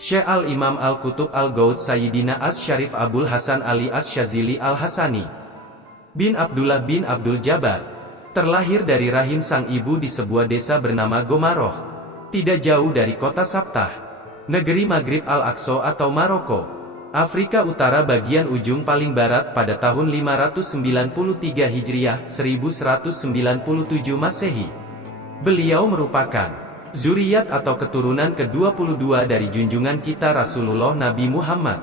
Syekh Al-Imam Al-Qutub Al-Gauth Sayyidina As-Syarif Abul Hasan Ali As-Syazili Al-Hasani bin Abdullah bin Abdul Jabbar, terlahir dari rahim sang ibu di sebuah desa bernama Gomaroh, tidak jauh dari kota Sabtah, negeri Maghrib Al-Aqsa atau Maroko, Afrika Utara bagian ujung paling barat pada tahun 593 Hijriah, 1197 Masehi. Beliau merupakan zuriat atau keturunan ke-22 dari junjungan kita Rasulullah Nabi Muhammad.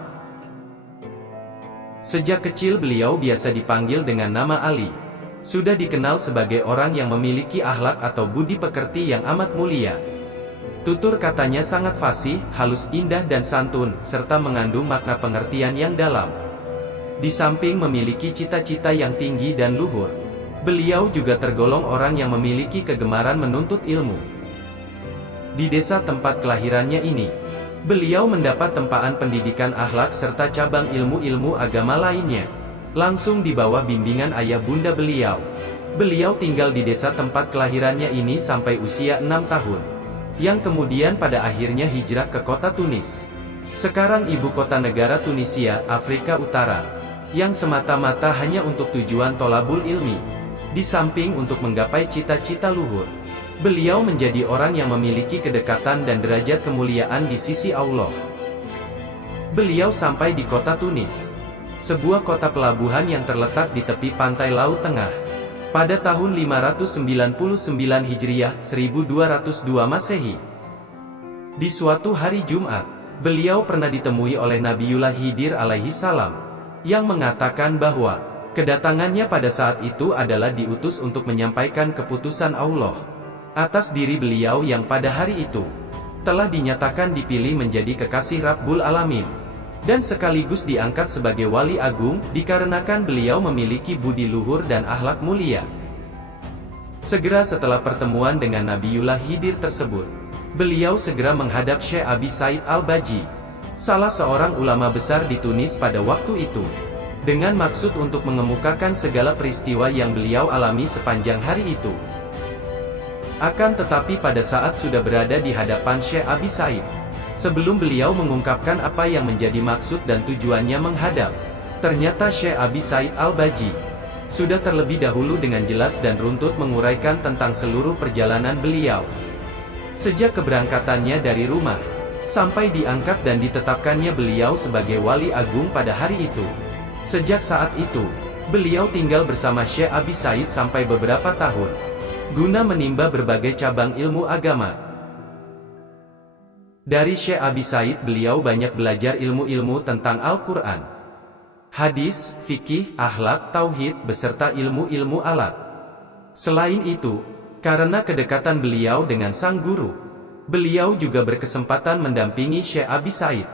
Sejak kecil beliau biasa dipanggil dengan nama Ali. Sudah dikenal sebagai orang yang memiliki akhlak atau budi pekerti yang amat mulia. Tutur katanya sangat fasih, halus, indah dan santun, serta mengandung makna pengertian yang dalam. Di samping memiliki cita-cita yang tinggi dan luhur, beliau juga tergolong orang yang memiliki kegemaran menuntut ilmu. Di desa tempat kelahirannya ini, beliau mendapat tempaan pendidikan akhlak serta cabang ilmu-ilmu agama lainnya, langsung di bawah bimbingan ayah bunda beliau. Beliau tinggal di desa tempat kelahirannya ini sampai usia 6 tahun, yang kemudian pada akhirnya hijrah ke kota Tunis, sekarang ibu kota negara Tunisia, Afrika Utara, yang semata-mata hanya untuk tujuan tholabul ilmi, di samping untuk menggapai cita-cita luhur. Beliau menjadi orang yang memiliki kedekatan dan derajat kemuliaan di sisi Allah. Beliau sampai di kota Tunis, sebuah kota pelabuhan yang terletak di tepi pantai Laut Tengah, pada tahun 599 Hijriah, 1202 Masehi. Di suatu hari Jumat, beliau pernah ditemui oleh Nabiullah Khidir alaihi salam, yang mengatakan bahwa kedatangannya pada saat itu adalah diutus untuk menyampaikan keputusan Allah atas diri beliau yang pada hari itu telah dinyatakan dipilih menjadi kekasih Rabbul Alamin, dan sekaligus diangkat sebagai wali agung, dikarenakan beliau memiliki budi luhur dan akhlak mulia. Segera setelah pertemuan dengan Nabiullah Khidir tersebut, beliau segera menghadap Syekh Abi Said Al-Baji, salah seorang ulama besar di Tunis pada waktu itu, dengan maksud untuk mengemukakan segala peristiwa yang beliau alami sepanjang hari itu. Akan tetapi pada saat sudah berada di hadapan Syekh Abi Said, sebelum beliau mengungkapkan apa yang menjadi maksud dan tujuannya menghadap, ternyata Syekh Abi Said Al-Baji sudah terlebih dahulu dengan jelas dan runtut menguraikan tentang seluruh perjalanan beliau. Sejak keberangkatannya dari rumah, sampai diangkat dan ditetapkannya beliau sebagai wali agung pada hari itu. Sejak saat itu, beliau tinggal bersama Syekh Abi Said sampai beberapa tahun, guna menimba berbagai cabang ilmu agama. Dari Syekh Abi Said beliau banyak belajar ilmu-ilmu tentang Al-Quran, hadis, fikih, akhlak, tauhid, beserta ilmu-ilmu alat. Selain itu, karena kedekatan beliau dengan sang guru, beliau juga berkesempatan mendampingi Syekh Abi Said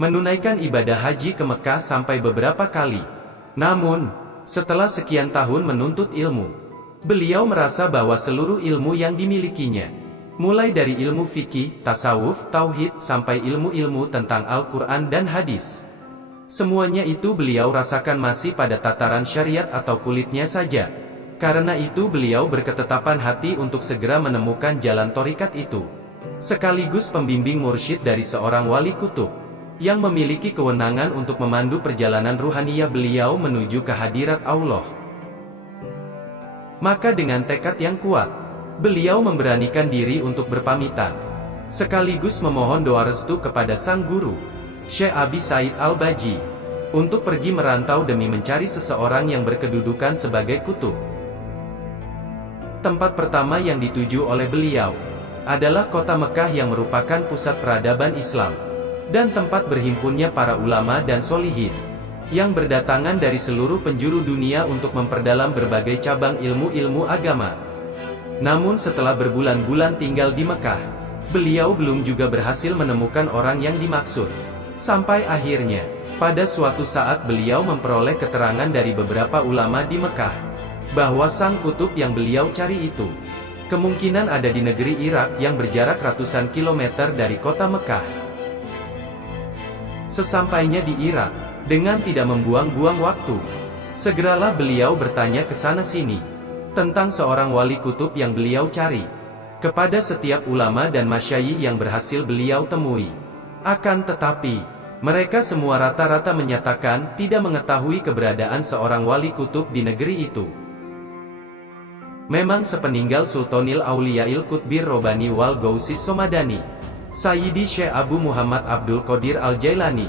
menunaikan ibadah haji ke Mekah sampai beberapa kali. Namun, setelah sekian tahun menuntut ilmu, beliau merasa bahwa seluruh ilmu yang dimilikinya, mulai dari ilmu fikih, tasawuf, tauhid, sampai ilmu-ilmu tentang Al-Quran dan hadis, semuanya itu beliau rasakan masih pada tataran syariat atau kulitnya saja. Karena itu beliau berketetapan hati untuk segera menemukan jalan thariqat itu, sekaligus pembimbing mursyid dari seorang wali kutub, yang memiliki kewenangan untuk memandu perjalanan ruhaniyah beliau menuju kehadirat Allah. Maka dengan tekad yang kuat, beliau memberanikan diri untuk berpamitan, sekaligus memohon doa restu kepada sang guru, Syekh Abi Said Al-Baji, untuk pergi merantau demi mencari seseorang yang berkedudukan sebagai kutub. Tempat pertama yang dituju oleh beliau adalah kota Mekah yang merupakan pusat peradaban Islam, dan tempat berhimpunnya para ulama dan solihin, yang berdatangan dari seluruh penjuru dunia untuk memperdalam berbagai cabang ilmu-ilmu agama. Namun setelah berbulan-bulan tinggal di Mekah, beliau belum juga berhasil menemukan orang yang dimaksud. Sampai akhirnya, pada suatu saat beliau memperoleh keterangan dari beberapa ulama di Mekah, bahwa sang kutub yang beliau cari itu, kemungkinan ada di negeri Irak yang berjarak ratusan kilometer dari kota Mekah. Sesampainya di Irak, dengan tidak membuang-buang waktu, segeralah beliau bertanya ke sana-sini tentang seorang wali kutub yang beliau cari, kepada setiap ulama dan masyayikh yang berhasil beliau temui. Akan tetapi, mereka semua rata-rata menyatakan tidak mengetahui keberadaan seorang wali kutub di negeri itu. Memang sepeninggal Sultanil Auliyail Qutbir Robani wal Gausis Somadani, Sayyidi Syekh Abu Muhammad Abdul Qadir Al-Jailani,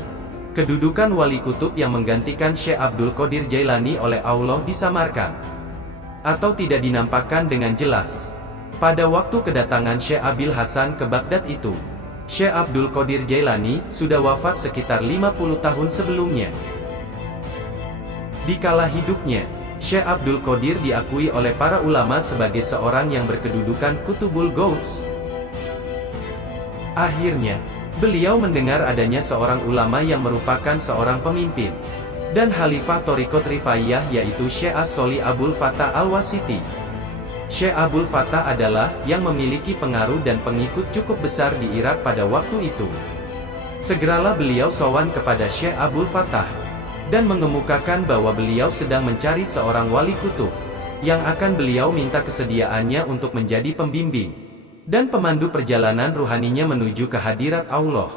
kedudukan wali kutub yang menggantikan Syekh Abdul Qadir Jailani oleh Allah disamarkan atau tidak dinampakkan dengan jelas. Pada waktu kedatangan Syekh Abil Hasan ke Baghdad itu, Syekh Abdul Qadir Jailani sudah wafat sekitar 50 tahun sebelumnya. Di kala hidupnya, Syekh Abdul Qadir diakui oleh para ulama sebagai seorang yang berkedudukan Kutubul Gauss. Akhirnya, beliau mendengar adanya seorang ulama yang merupakan seorang pemimpin dan khalifah Thariqat Rifaiyah, yaitu Syekh As-Soli Abul Fatah Al-Wasiti. Syekh Abul Fatah adalah yang memiliki pengaruh dan pengikut cukup besar di Irak pada waktu itu. Segeralah beliau sowan kepada Syekh Abul Fatah dan mengemukakan bahwa beliau sedang mencari seorang wali kutub yang akan beliau minta kesediaannya untuk menjadi pembimbing dan pemandu perjalanan ruhaninya menuju ke hadirat Allah.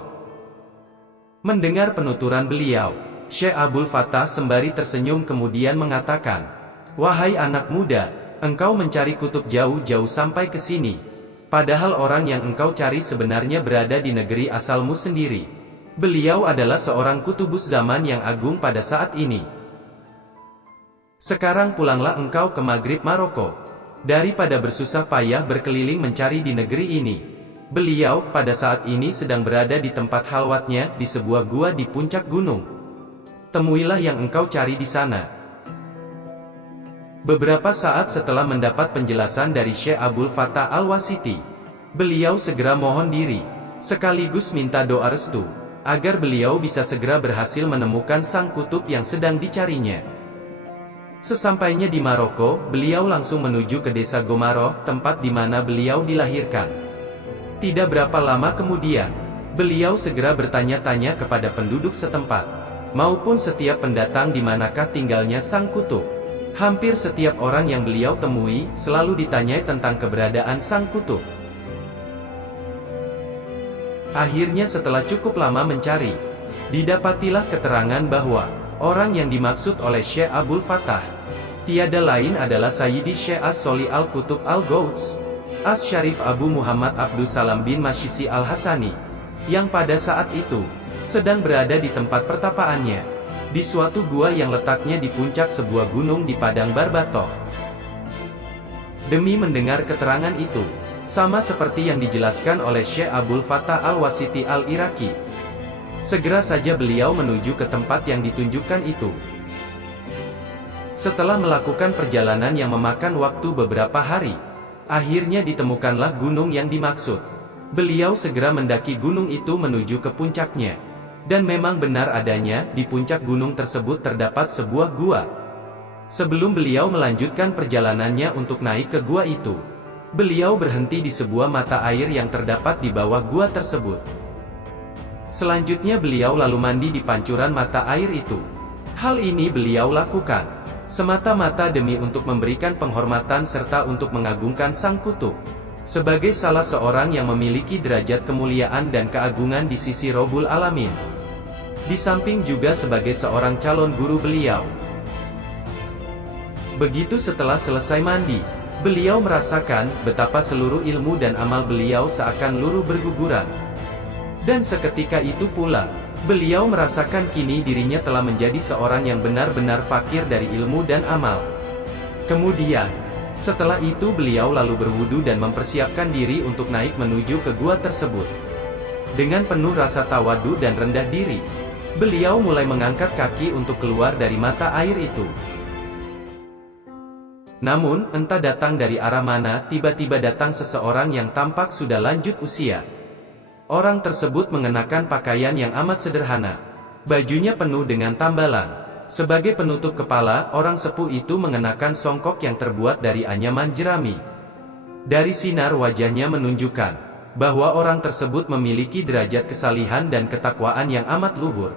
Mendengar penuturan beliau, Syekh Abul Fatah sembari tersenyum kemudian mengatakan, "Wahai anak muda, engkau mencari kutub jauh-jauh sampai ke sini, padahal orang yang engkau cari sebenarnya berada di negeri asalmu sendiri. Beliau adalah seorang kutubus zaman yang agung pada saat ini. Sekarang pulanglah engkau ke Maghrib Maroko, daripada bersusah payah berkeliling mencari di negeri ini. Beliau pada saat ini sedang berada di tempat halwatnya di sebuah gua di puncak gunung. Temuilah yang engkau cari di sana." Beberapa saat setelah mendapat penjelasan dari Syekh Abul Fatah Al-Wasiti, beliau segera mohon diri, sekaligus minta doa restu, agar beliau bisa segera berhasil menemukan sang kutub yang sedang dicarinya. Sesampainya di Maroko, beliau langsung menuju ke desa Gomaro, tempat di mana beliau dilahirkan. Tidak berapa lama kemudian, beliau segera bertanya-tanya kepada penduduk setempat, maupun setiap pendatang di manakah tinggalnya sang kutub. Hampir setiap orang yang beliau temui, selalu ditanyai tentang keberadaan sang kutub. Akhirnya setelah cukup lama mencari, didapatilah keterangan bahwa orang yang dimaksud oleh Syekh Abul Fatah tiada lain adalah Sayyidi Syekh As-Soli Al-Qutub Al-Gauss As-Syarif Abu Muhammad Abdus Salam bin Masyisi Al-Hasani, yang pada saat itu sedang berada di tempat pertapaannya di suatu gua yang letaknya di puncak sebuah gunung di padang Barbatoh. Demi mendengar keterangan itu, sama seperti yang dijelaskan oleh Syekh Abul Fatah Al-Wasiti Al-Iraki, segera saja beliau menuju ke tempat yang ditunjukkan itu. Setelah melakukan perjalanan yang memakan waktu beberapa hari, akhirnya ditemukanlah gunung yang dimaksud. Beliau segera mendaki gunung itu menuju ke puncaknya. Dan memang benar adanya, di puncak gunung tersebut terdapat sebuah gua. Sebelum beliau melanjutkan perjalanannya untuk naik ke gua itu, beliau berhenti di sebuah mata air yang terdapat di bawah gua tersebut. Selanjutnya beliau lalu mandi di pancuran mata air itu. Hal ini beliau lakukan semata-mata demi untuk memberikan penghormatan serta untuk mengagungkan sang kutub sebagai salah seorang yang memiliki derajat kemuliaan dan keagungan di sisi Rabbul Alamin. Di samping juga sebagai seorang calon guru beliau. Begitu setelah selesai mandi, beliau merasakan betapa seluruh ilmu dan amal beliau seakan luruh berguguran. Dan seketika itu pula, beliau merasakan kini dirinya telah menjadi seorang yang benar-benar fakir dari ilmu dan amal. Kemudian, setelah itu beliau lalu berwudu dan mempersiapkan diri untuk naik menuju ke gua tersebut. Dengan penuh rasa tawadu dan rendah diri, beliau mulai mengangkat kaki untuk keluar dari mata air itu. Namun, entah datang dari arah mana, tiba-tiba datang seseorang yang tampak sudah lanjut usia. Orang tersebut mengenakan pakaian yang amat sederhana. Bajunya penuh dengan tambalan. Sebagai penutup kepala, orang sepuh itu mengenakan songkok yang terbuat dari anyaman jerami. Dari sinar wajahnya menunjukkan bahwa orang tersebut memiliki derajat kesalihan dan ketakwaan yang amat luhur.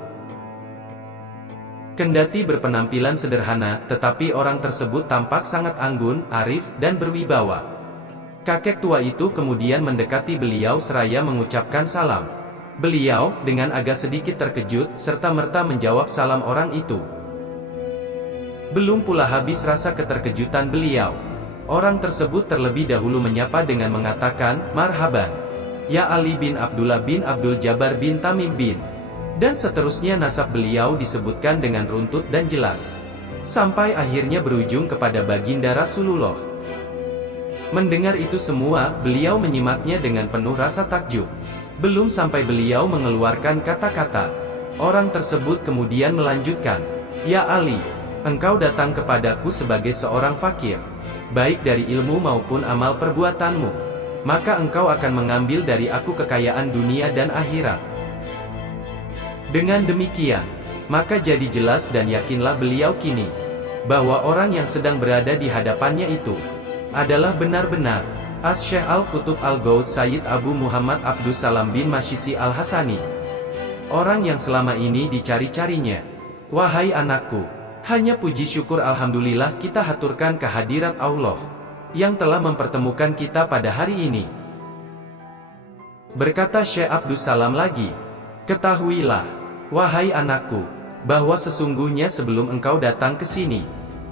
Kendati berpenampilan sederhana, tetapi orang tersebut tampak sangat anggun, arif, dan berwibawa. Kakek tua itu kemudian mendekati beliau seraya mengucapkan salam. Beliau, dengan agak sedikit terkejut, serta-merta menjawab salam orang itu. Belum pula habis rasa keterkejutan beliau. Orang tersebut terlebih dahulu menyapa dengan mengatakan, "Marhaban. Ya Ali bin Abdullah bin Abdul Jabbar bin Tamim bin." Dan seterusnya nasab beliau disebutkan dengan runtut dan jelas. Sampai akhirnya berujung kepada baginda Rasulullah. Mendengar itu semua, beliau menyimaknya dengan penuh rasa takjub. Belum sampai beliau mengeluarkan kata-kata, orang tersebut kemudian melanjutkan, "Ya Ali, engkau datang kepadaku sebagai seorang fakir, baik dari ilmu maupun amal perbuatanmu. Maka engkau akan mengambil dari aku kekayaan dunia dan akhirat." Dengan demikian, maka jadi jelas dan yakinlah beliau kini, bahwa orang yang sedang berada di hadapannya itu, adalah benar-benar, As-Syekh Al-Qutub Al-Ghaud Sayyid Abu Muhammad Abdus Salam bin Masyisi Al-Hasani. Orang yang selama ini dicari-carinya. Wahai anakku, hanya puji syukur alhamdulillah kita haturkan kehadirat Allah, yang telah mempertemukan kita pada hari ini. Berkata Syekh Abdus Salam lagi, "Ketahuilah, wahai anakku, bahwa sesungguhnya sebelum engkau datang ke sini,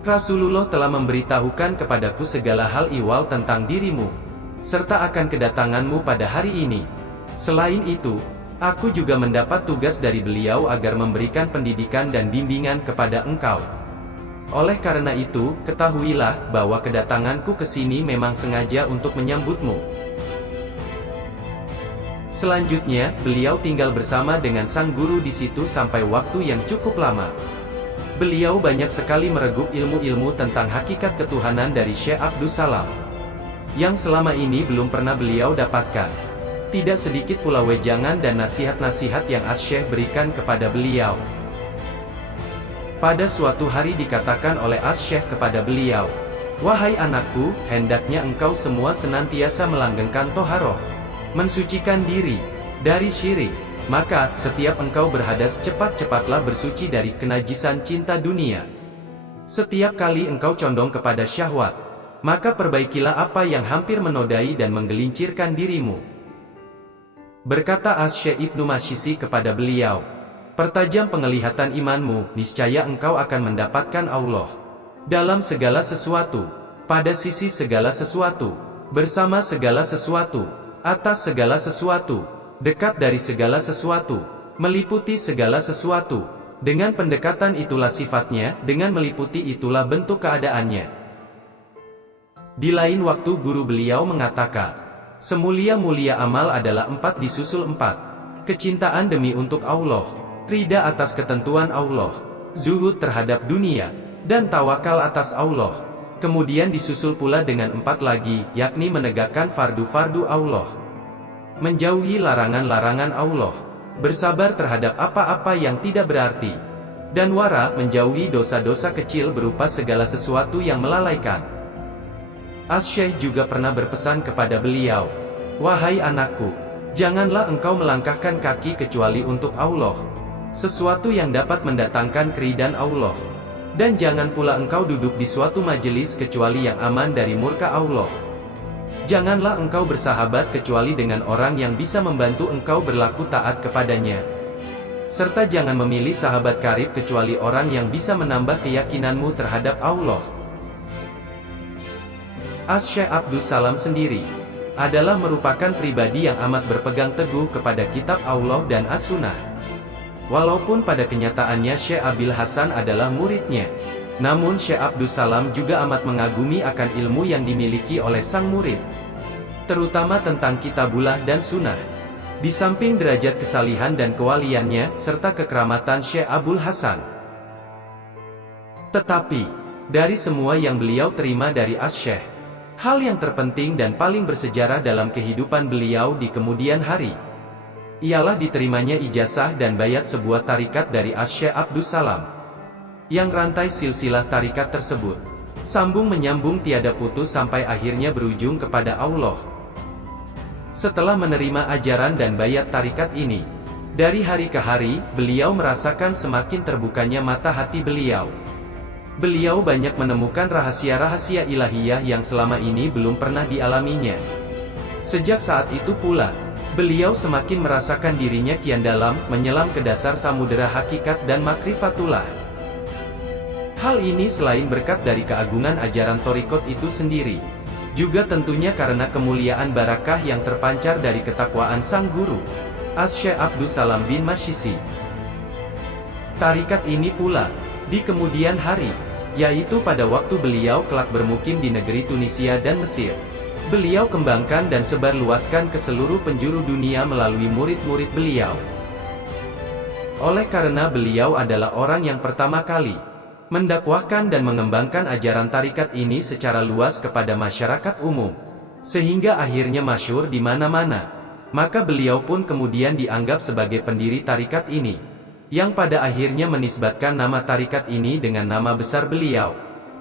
Rasulullah telah memberitahukan kepadaku segala hal ihwal tentang dirimu, serta akan kedatanganmu pada hari ini. Selain itu, aku juga mendapat tugas dari beliau agar memberikan pendidikan dan bimbingan kepada engkau. Oleh karena itu, ketahuilah bahwa kedatanganku ke sini memang sengaja untuk menyambutmu." Selanjutnya, beliau tinggal bersama dengan sang guru di situ sampai waktu yang cukup lama. Beliau banyak sekali meregup ilmu-ilmu tentang hakikat ketuhanan dari Syekh Abdus Salam, yang selama ini belum pernah beliau dapatkan. Tidak sedikit pula wejangan dan nasihat-nasihat yang As-Syekh berikan kepada beliau. Pada suatu hari dikatakan oleh As-Syekh kepada beliau, "Wahai anakku, hendaknya engkau semua senantiasa melanggengkan toharoh, mensucikan diri dari syirik. Maka, setiap engkau berhadas, cepat-cepatlah bersuci dari kenajisan cinta dunia. Setiap kali engkau condong kepada syahwat, maka perbaikilah apa yang hampir menodai dan menggelincirkan dirimu." Berkata As-Syekh Ibnu Masyisi kepada beliau, "Pertajam penglihatan imanmu, niscaya engkau akan mendapatkan Allah dalam segala sesuatu, pada sisi segala sesuatu, bersama segala sesuatu, atas segala sesuatu, dekat dari segala sesuatu, meliputi segala sesuatu. Dengan pendekatan itulah sifatnya, dengan meliputi itulah bentuk keadaannya." Di lain waktu guru beliau mengatakan, "Semulia-mulia amal adalah 4 disusul 4. Kecintaan demi untuk Allah, ridha atas ketentuan Allah, zuhud terhadap dunia, dan tawakal atas Allah. Kemudian disusul pula dengan 4 lagi, yakni menegakkan fardu-fardu Allah, menjauhi larangan-larangan Allah, bersabar terhadap apa-apa yang tidak berarti, dan wara, menjauhi dosa-dosa kecil berupa segala sesuatu yang melalaikan." As-Syekh juga pernah berpesan kepada beliau, "Wahai anakku, janganlah engkau melangkahkan kaki kecuali untuk Allah, sesuatu yang dapat mendatangkan keridhaan Allah. Dan jangan pula engkau duduk di suatu majelis kecuali yang aman dari murka Allah. Janganlah engkau bersahabat kecuali dengan orang yang bisa membantu engkau berlaku taat kepadanya. Serta jangan memilih sahabat karib kecuali orang yang bisa menambah keyakinanmu terhadap Allah." As-Syekh Abdus Salam sendiri adalah merupakan pribadi yang amat berpegang teguh kepada kitab Allah dan As-Sunnah. Walaupun pada kenyataannya Syekh Abil Hasan adalah muridnya, namun Syekh Abdus Salam juga amat mengagumi akan ilmu yang dimiliki oleh sang murid, terutama tentang kitabullah dan sunnah. Di samping derajat kesalihan dan kewaliannya, serta kekeramatan Syekh Abul Hasan. Tetapi, dari semua yang beliau terima dari As-Syekh, hal yang terpenting dan paling bersejarah dalam kehidupan beliau di kemudian hari, ialah diterimanya ijazah dan bayat sebuah tarikat dari As-Syekh Abdus Salam, yang rantai silsilah tarikat tersebut sambung menyambung tiada putus sampai akhirnya berujung kepada Allah. Setelah menerima ajaran dan bayat tarikat ini, dari hari ke hari, beliau merasakan semakin terbukanya mata hati beliau. Beliau banyak menemukan rahasia-rahasia ilahiyah yang selama ini belum pernah dialaminya. Sejak saat itu pula, Beliau semakin merasakan dirinya kian dalam, menyelam ke dasar samudera hakikat dan makrifatullah. Hal ini selain berkat dari keagungan ajaran Thariqat itu sendiri, juga tentunya karena kemuliaan barakah yang terpancar dari ketakwaan sang guru, Asy-Syaikh Abdus Salam bin Masyisi. Tarikat ini pula, di kemudian hari, yaitu pada waktu beliau kelak bermukim di negeri Tunisia dan Mesir, beliau kembangkan dan sebarluaskan ke seluruh penjuru dunia melalui murid-murid beliau. Oleh karena beliau adalah orang yang pertama kali mendakwahkan dan mengembangkan ajaran tarikat ini secara luas kepada masyarakat umum, sehingga akhirnya masyhur di mana-mana, maka beliau pun kemudian dianggap sebagai pendiri tarikat ini, yang pada akhirnya menisbatkan nama tarikat ini dengan nama besar beliau,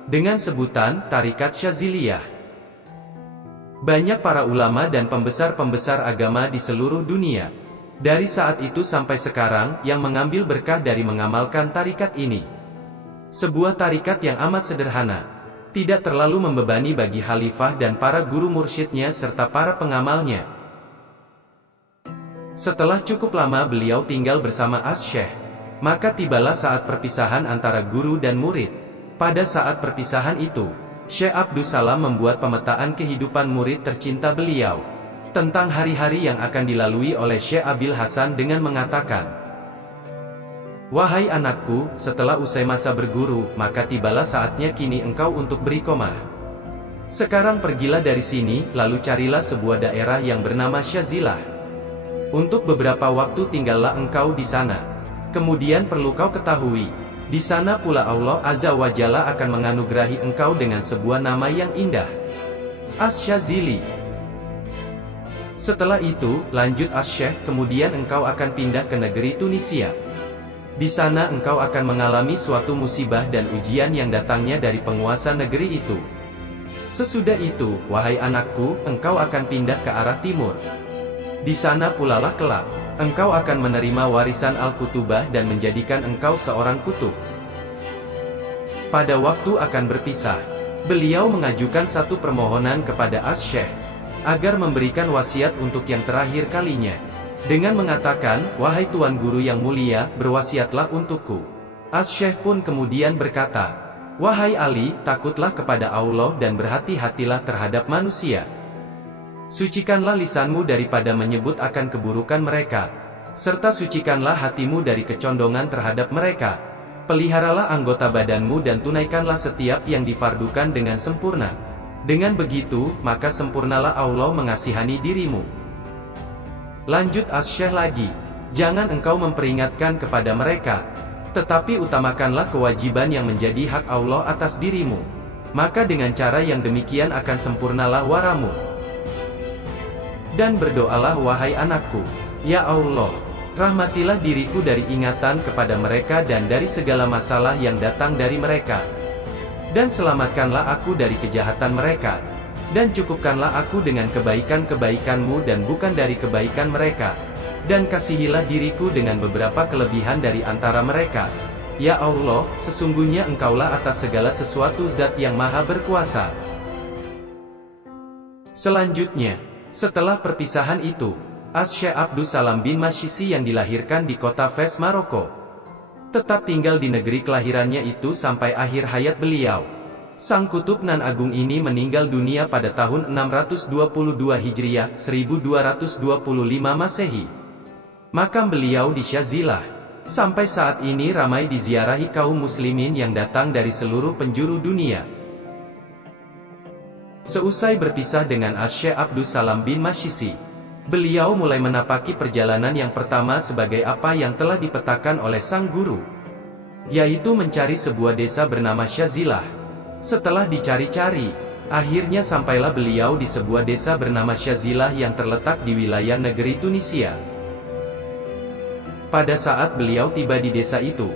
dengan sebutan Tarikat Syadziliyah. Banyak para ulama dan pembesar-pembesar agama di seluruh dunia, dari saat itu sampai sekarang, yang mengambil berkah dari mengamalkan tarikat ini. Sebuah tarikat yang amat sederhana, tidak terlalu membebani bagi khalifah dan para guru mursyidnya serta para pengamalnya. Setelah cukup lama beliau tinggal bersama Asy-Syaikh, maka tibalah saat perpisahan antara guru dan murid. Pada saat perpisahan itu, Syekh Abdus Salam membuat pemetaan kehidupan murid tercinta beliau, tentang hari-hari yang akan dilalui oleh Syekh Abil Hasan dengan mengatakan, "Wahai anakku, setelah usai masa berguru, maka tibalah saatnya kini engkau untuk beriqomah. Sekarang pergilah dari sini, lalu carilah sebuah daerah yang bernama Syazilah. Untuk beberapa waktu tinggallah engkau di sana. Kemudian perlu kau ketahui, di sana pula Allah Azza wa Jalla akan menganugerahi engkau dengan sebuah nama yang indah, Asy-Syadzili. Setelah itu, lanjut Asy-Syaikh, kemudian engkau akan pindah ke negeri Tunisia. Di sana engkau akan mengalami suatu musibah dan ujian yang datangnya dari penguasa negeri itu. Sesudah itu, wahai anakku, engkau akan pindah ke arah timur. Di sana pula lah kelak engkau akan menerima warisan Al-Kutubah dan menjadikan engkau seorang kutub." Pada waktu akan berpisah, beliau mengajukan satu permohonan kepada Asy-Syaikh, agar memberikan wasiat untuk yang terakhir kalinya, dengan mengatakan, "Wahai Tuan Guru yang mulia, berwasiatlah untukku." Asy-Syaikh pun kemudian berkata, "Wahai Ali, takutlah kepada Allah dan berhati-hatilah terhadap manusia. Sucikanlah lisanmu daripada menyebut akan keburukan mereka, serta sucikanlah hatimu dari kecondongan terhadap mereka. Peliharalah anggota badanmu dan tunaikanlah setiap yang difardukan dengan sempurna. Dengan begitu, maka sempurnalah Allah mengasihani dirimu." Lanjut Asy-Syaikh lagi, "Jangan engkau memperingatkan kepada mereka, tetapi utamakanlah kewajiban yang menjadi hak Allah atas dirimu. Maka dengan cara yang demikian akan sempurnalah waramu. Dan berdoalah wahai anakku, ya Allah, rahmatilah diriku dari ingatan kepada mereka dan dari segala masalah yang datang dari mereka. Dan selamatkanlah aku dari kejahatan mereka. Dan cukupkanlah aku dengan kebaikan-kebaikanmu dan bukan dari kebaikan mereka. Dan kasihilah diriku dengan beberapa kelebihan dari antara mereka. Ya Allah, sesungguhnya engkaulah atas segala sesuatu zat yang maha berkuasa." Selanjutnya, setelah perpisahan itu, Asy-Syaikh Abdus Salam bin Masyisi yang dilahirkan di kota Fes, Maroko, tetap tinggal di negeri kelahirannya itu sampai akhir hayat beliau. Sang kutub nan agung ini meninggal dunia pada tahun 622 Hijriah, 1225 Masehi. Makam beliau di Syazilah, sampai saat ini ramai diziarahi kaum muslimin yang datang dari seluruh penjuru dunia. Seusai berpisah dengan Asy-Syaikh Abdus Salam bin Masyisi, beliau mulai menapaki perjalanan yang pertama sebagai apa yang telah dipetakan oleh sang guru, yaitu mencari sebuah desa bernama Syazilah. Setelah dicari-cari, akhirnya sampailah beliau di sebuah desa bernama Syazilah yang terletak di wilayah negeri Tunisia. Pada saat beliau tiba di desa itu,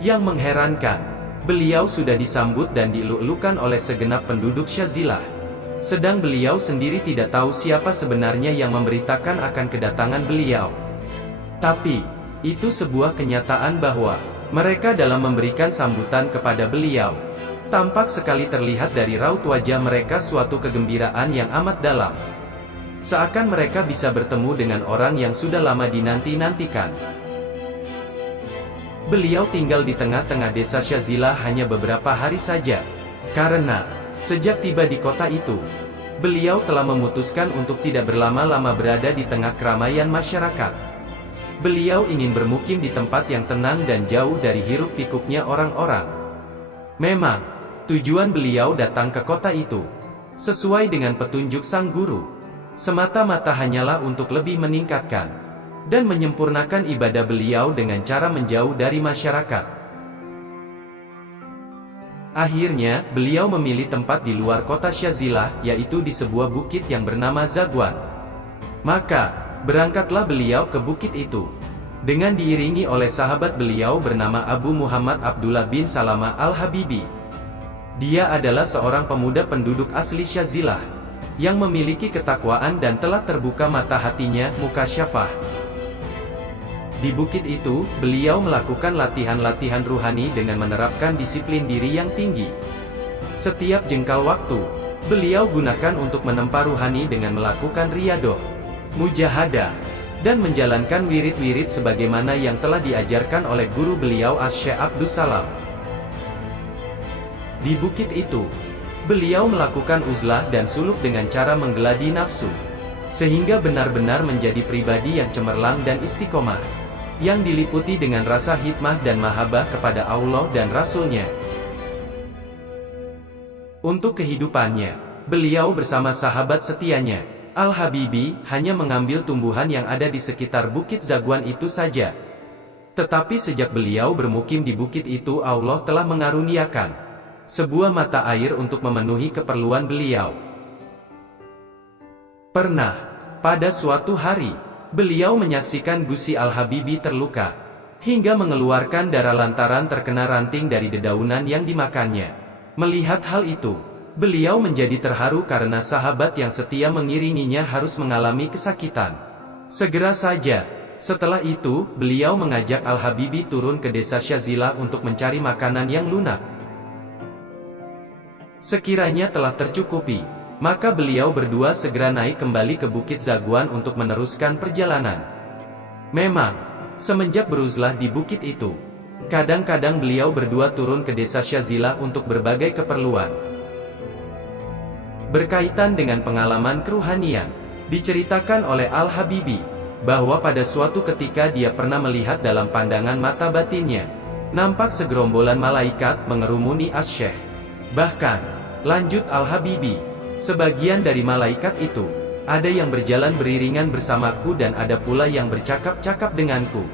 yang mengherankan, beliau sudah disambut dan dieluk-elukan oleh segenap penduduk Syazilah. Sedang beliau sendiri tidak tahu siapa sebenarnya yang memberitakan akan kedatangan beliau. Tapi, itu sebuah kenyataan bahwa mereka dalam memberikan sambutan kepada beliau, tampak sekali terlihat dari raut wajah mereka suatu kegembiraan yang amat dalam. Seakan mereka bisa bertemu dengan orang yang sudah lama dinanti-nantikan. Beliau tinggal di tengah-tengah desa Syazila hanya beberapa hari saja. Karena, sejak tiba di kota itu, beliau telah memutuskan untuk tidak berlama-lama berada di tengah keramaian masyarakat. Beliau ingin bermukim di tempat yang tenang dan jauh dari hiruk-pikuknya orang-orang. Memang, tujuan beliau datang ke kota itu, sesuai dengan petunjuk sang guru, semata-mata hanyalah untuk lebih meningkatkan dan menyempurnakan ibadah beliau dengan cara menjauh dari masyarakat. Akhirnya, beliau memilih tempat di luar kota Syazila, yaitu di sebuah bukit yang bernama Zagwan. Maka, berangkatlah beliau ke bukit itu, dengan diiringi oleh sahabat beliau bernama Abu Muhammad Abdullah bin Salama al-Habibi. Dia adalah seorang pemuda penduduk asli Syazilah, yang memiliki ketakwaan dan telah terbuka mata hatinya, mukasyafah. Di bukit itu, beliau melakukan latihan-latihan ruhani dengan menerapkan disiplin diri yang tinggi. Setiap jengkal waktu, beliau gunakan untuk menempa ruhani dengan melakukan riyadoh, mujahadah, dan menjalankan wirid-wirid sebagaimana yang telah diajarkan oleh guru beliau Asy-Syaikh Abdus Salam. Di bukit itu, beliau melakukan uzlah dan suluk dengan cara menggeladi nafsu, sehingga benar-benar menjadi pribadi yang cemerlang dan istiqomah, yang diliputi dengan rasa hikmah dan mahabbah kepada Allah dan Rasul-Nya. Untuk kehidupannya, beliau bersama sahabat setianya, Al-Habibi, hanya mengambil tumbuhan yang ada di sekitar Bukit Zagwan itu saja. Tetapi sejak beliau bermukim di bukit itu, Allah telah mengaruniakan sebuah mata air untuk memenuhi keperluan beliau. Pernah, pada suatu hari, beliau menyaksikan Gusi Al-Habibi terluka, hingga mengeluarkan darah lantaran terkena ranting dari dedaunan yang dimakannya. Melihat hal itu, beliau menjadi terharu karena sahabat yang setia mengiringinya harus mengalami kesakitan. Segera saja, setelah itu, beliau mengajak Al-Habibi turun ke desa Syazila untuk mencari makanan yang lunak. Sekiranya telah tercukupi, maka beliau berdua segera naik kembali ke Bukit Zagwan untuk meneruskan perjalanan. Memang, semenjak beruzlah di bukit itu, kadang-kadang beliau berdua turun ke desa Syazila untuk berbagai keperluan. Berkaitan dengan pengalaman keruhanian, diceritakan oleh Al-Habibi, bahwa pada suatu ketika dia pernah melihat dalam pandangan mata batinnya, nampak segerombolan malaikat mengerumuni Asy-Syaikh. Bahkan, lanjut Al-Habibi, sebagian dari malaikat itu, ada yang berjalan beriringan bersamaku dan ada pula yang bercakap-cakap denganku.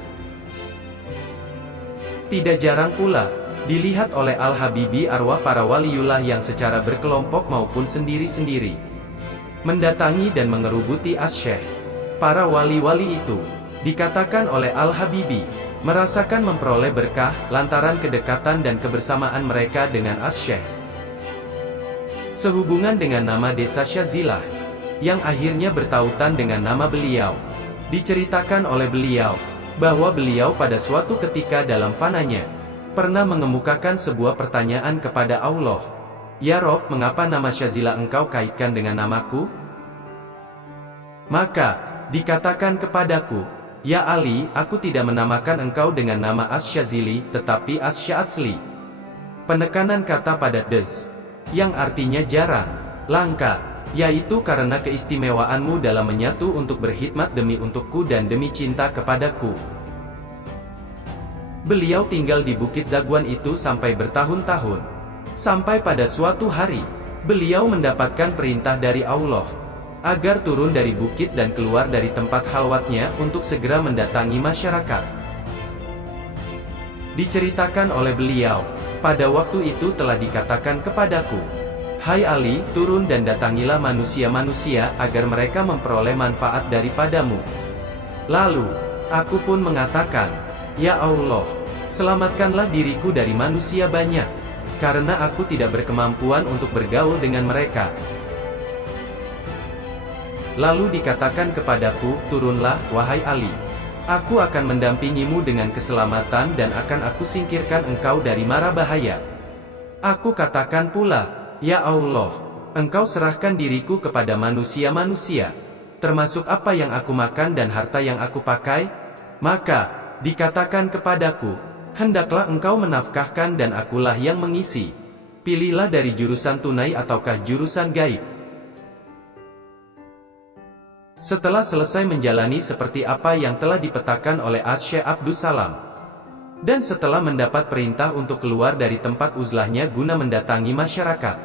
Tidak jarang pula, dilihat oleh Al-Habibi arwah para waliullah yang secara berkelompok maupun sendiri-sendiri mendatangi dan mengerubuti Asy-Syaikh. Para wali-wali itu, dikatakan oleh Al-Habibi, merasakan memperoleh berkah, lantaran kedekatan dan kebersamaan mereka dengan Asy-Syaikh. Sehubungan dengan nama desa Syazilah, yang akhirnya bertautan dengan nama beliau, diceritakan oleh beliau, bahwa beliau pada suatu ketika dalam fananya, pernah mengemukakan sebuah pertanyaan kepada Allah. Ya Rob, mengapa nama Syazilah engkau kaitkan dengan namaku? Maka, dikatakan kepadaku, ya Ali, aku tidak menamakan engkau dengan nama Asy-Syazili, tetapi Asy-Sya'atsli. Penekanan kata pada des, yang artinya jarang, langka, yaitu karena keistimewaanmu dalam menyatu untuk berkhidmat demi untukku dan demi cinta kepadaku. Beliau tinggal di Bukit Zagwan itu sampai bertahun-tahun. Sampai pada suatu hari, beliau mendapatkan perintah dari Allah, agar turun dari bukit dan keluar dari tempat khalwatnya untuk segera mendatangi masyarakat. Diceritakan oleh beliau, pada waktu itu telah dikatakan kepadaku, hai Ali, turun dan datangilah manusia-manusia agar mereka memperoleh manfaat daripadamu. Lalu, aku pun mengatakan, ya Allah, selamatkanlah diriku dari manusia banyak, karena aku tidak berkemampuan untuk bergaul dengan mereka. Lalu dikatakan kepadaku, turunlah, wahai Ali. Aku akan mendampingimu dengan keselamatan dan akan aku singkirkan engkau dari mara bahaya. Aku katakan pula, ya Allah, engkau serahkan diriku kepada manusia-manusia, termasuk apa yang aku makan dan harta yang aku pakai? Maka, dikatakan kepadaku, hendaklah engkau menafkahkan dan akulah yang mengisi. Pilihlah dari jurusan tunai ataukah jurusan gaib. Setelah selesai menjalani seperti apa yang telah dipetakan oleh Syekh Abdus Salam, dan setelah mendapat perintah untuk keluar dari tempat uzlahnya guna mendatangi masyarakat,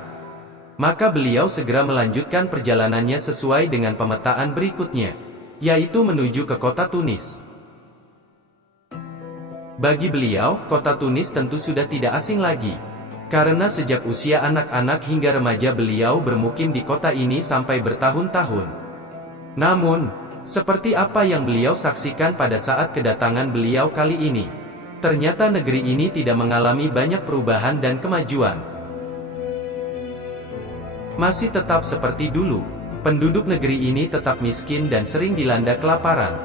maka beliau segera melanjutkan perjalanannya sesuai dengan pemetaan berikutnya, yaitu menuju ke kota Tunis. Bagi beliau, kota Tunis tentu sudah tidak asing lagi, karena sejak usia anak-anak hingga remaja beliau bermukim di kota ini sampai bertahun-tahun. Namun, seperti apa yang beliau saksikan pada saat kedatangan beliau kali ini, ternyata negeri ini tidak mengalami banyak perubahan dan kemajuan. Masih tetap seperti dulu, penduduk negeri ini tetap miskin dan sering dilanda kelaparan.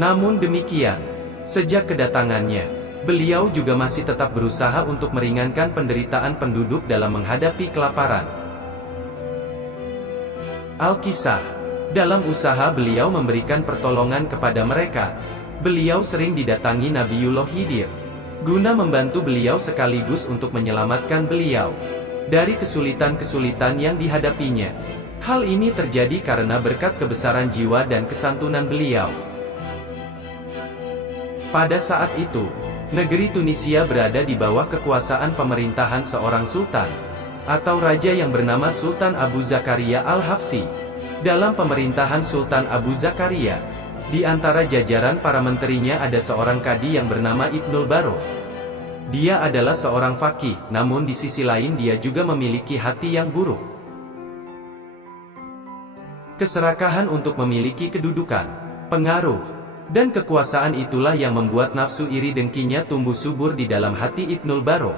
Namun demikian, sejak kedatangannya, beliau juga masih tetap berusaha untuk meringankan penderitaan penduduk dalam menghadapi kelaparan. Al-Kisah. Dalam usaha beliau memberikan pertolongan kepada mereka, beliau sering didatangi Nabiullah Khidir, guna membantu beliau sekaligus untuk menyelamatkan beliau dari kesulitan-kesulitan yang dihadapinya. Hal ini terjadi karena berkat kebesaran jiwa dan kesantunan beliau. Pada saat itu, negeri Tunisia berada di bawah kekuasaan pemerintahan seorang sultan, atau raja yang bernama Sultan Abu Zakaria Al-Hafsi. Dalam pemerintahan Sultan Abu Zakaria, di antara jajaran para menterinya ada seorang kadi yang bernama Ibnul Baro. Dia adalah seorang faqih, namun di sisi lain dia juga memiliki hati yang buruk. Keserakahan untuk memiliki kedudukan, pengaruh, dan kekuasaan itulah yang membuat nafsu iri dengkinya tumbuh subur di dalam hati Ibnul Baro.